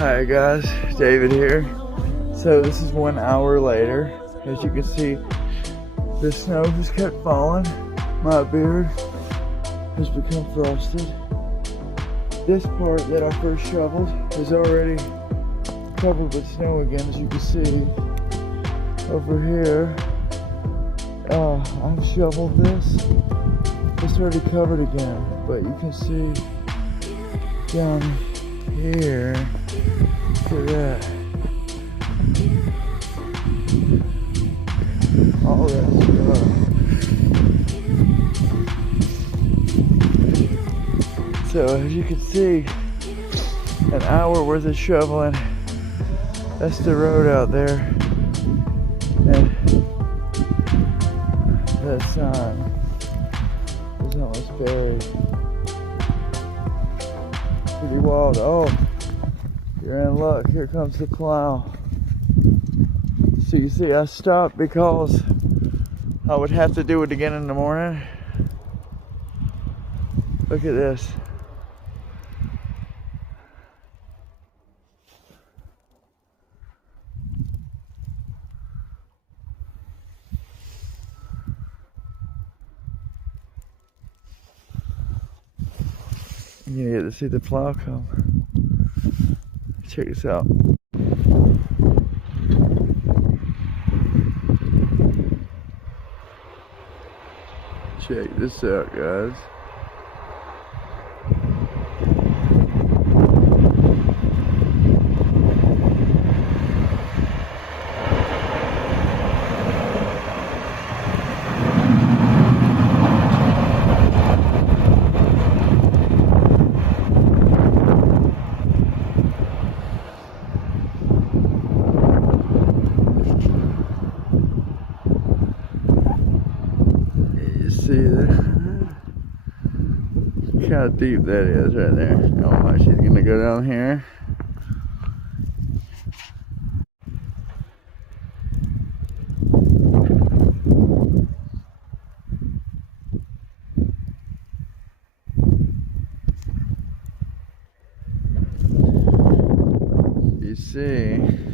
Hi guys, David here. So this is 1 hour later. As you can see, the snow has kept falling. My beard has become frosted. This part that I first shoveled is already covered with snow again, as you can see. Over here, I've shoveled this. It's already covered again, but you can see down here, look at that. All that stuff. So as you can see, an hour worth of shoveling. That's the road out there. And that sign is almost buried. Pretty wild. Oh, you're in luck. Here comes the plow. So you see, I stopped because I would have to do it again in the morning. Look at this. You get to see the plow come. Check this out. Check this out, guys. See that? Look how deep that is right there. Oh, she's gonna go down here. You see.